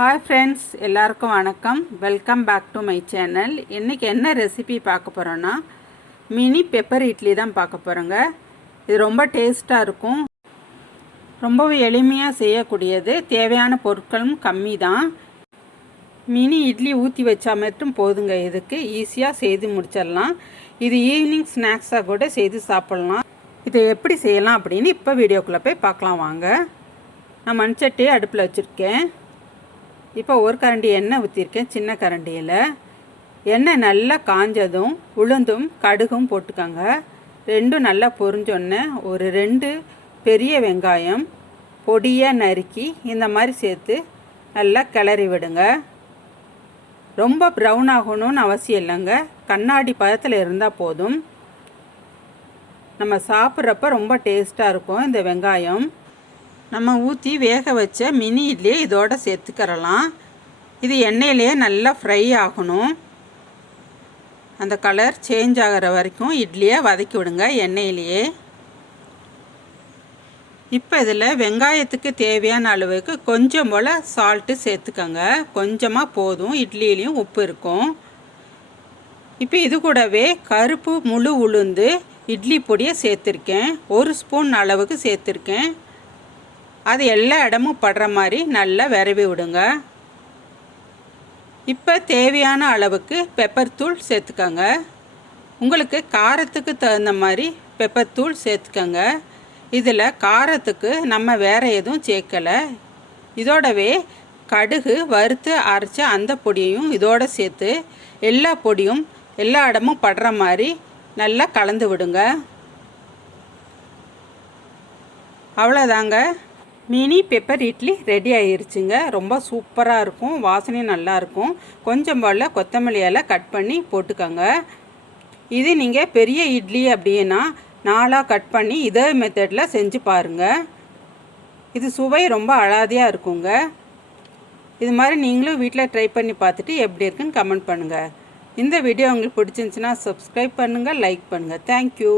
Hi friends, எல்லாருக்கும் வணக்கம். Welcome back to my channel. இன்றைக்கி என்ன ரெசிபி பார்க்க போகிறோன்னா மினி பெப்பர் இட்லி தான் பார்க்க போகிறோங்க. இது ரொம்ப டேஸ்ட்டாக இருக்கும், ரொம்பவே எளிமையாக செய்யக்கூடியது. தேவையான பொருட்களும் கம்மி தான். மினி இட்லி ஊற்றி வச்சா மட்டும் போதுங்க. இதுக்கு ஈஸியாக செய்து முடிச்சிடலாம். இது ஈவினிங் ஸ்நாக்ஸாக கூட செய்து சாப்பிட்லாம். இதை எப்படி செய்யலாம் அப்படின்னு இப்போ வீடியோக்குள்ளே போய் பார்க்கலாம் வாங்க. நான் மண்சட்டியை அடுப்பில் வச்சுருக்கேன். இப்போ ஒரு கரண்டி எண்ணெய் ஊற்றிருக்கேன். சின்ன கரண்டியில் எண்ணெய் நல்லா காஞ்சதும் உளுந்தும் கடுகும் போட்டுக்கோங்க. ரெண்டும் நல்லா பொரிஞ்சோன்னே ஒரு 2 பெரிய வெங்காயம் பொடியாக நறுக்கி இந்த மாதிரி சேர்த்து நல்லா கிளறி விடுங்க. ரொம்ப ப்ரௌன் ஆகணும்னு அவசியம் இல்லைங்க, கண்ணாடி பதத்தில் இருந்தால் போதும். நம்ம சாப்பிட்றப்ப ரொம்ப டேஸ்ட்டாக இருக்கும். இந்த வெங்காயம் நம்ம ஊற்றி வேக வச்ச மினி இட்லியை இதோடு சேர்த்துக்கிறலாம். இது எண்ணெயிலே நல்லா ஃப்ரை ஆகணும். அந்த கலர் சேஞ்ச் ஆகிற வரைக்கும் இட்லியை வதக்கி விடுங்க எண்ணெயிலேயே. இப்போ இதில் வெங்காயத்துக்கு தேவையான அளவுக்கு கொஞ்சம் போல் சால்ட்டு சேர்த்துக்கோங்க. கொஞ்சமாக போதும், இட்லியிலையும் உப்பு இருக்கும். இப்போ இது கூடவே கருப்பு முழு உளுந்து இட்லி பொடியை சேர்த்துருக்கேன். 1 ஸ்பூன் அளவுக்கு சேர்த்துருக்கேன். அது எல்லா இடமும் படுற மாதிரி நல்லா விரவி விடுங்க. இப்போ தேவையான அளவுக்கு பெப்பர் தூள் சேர்த்துக்கோங்க. உங்களுக்கு காரத்துக்கு தகுந்த மாதிரி பெப்பர் தூள் சேர்த்துக்கோங்க. இதில் காரத்துக்கு நம்ம வேறு எதுவும் சேர்க்கலை. இதோடவே கடுகு வறுத்து அரைச்ச அந்த பொடியையும் இதோடு சேர்த்து எல்லா பொடியும் எல்லா இடமும் படுற மாதிரி நல்லா கலந்து விடுங்க. அவ்வளோதாங்க, மினி பெப்பர் இட்லி ரெடி ஆயிருச்சுங்க. ரொம்ப சூப்பராக இருக்கும், வாசனையும் நல்லாயிருக்கும். கொஞ்சம் போல் கொத்தமல்லி இலை கட் பண்ணி போட்டுக்கோங்க. இது நீங்கள் பெரிய இட்லி அப்படின்னா 4 கட் பண்ணி இதே மெத்தடில் செஞ்சு பாருங்கள். இது சுவை ரொம்ப அழாதியாக இருக்குங்க. இது மாதிரி நீங்களும் வீட்டில் ட்ரை பண்ணி பார்த்துட்டு எப்படி இருக்குன்னு கமெண்ட் பண்ணுங்கள். இந்த வீடியோ உங்களுக்கு பிடிச்சிருந்துச்சுன்னா சப்ஸ்கிரைப் பண்ணுங்கள், லைக் பண்ணுங்கள். தேங்க்யூ.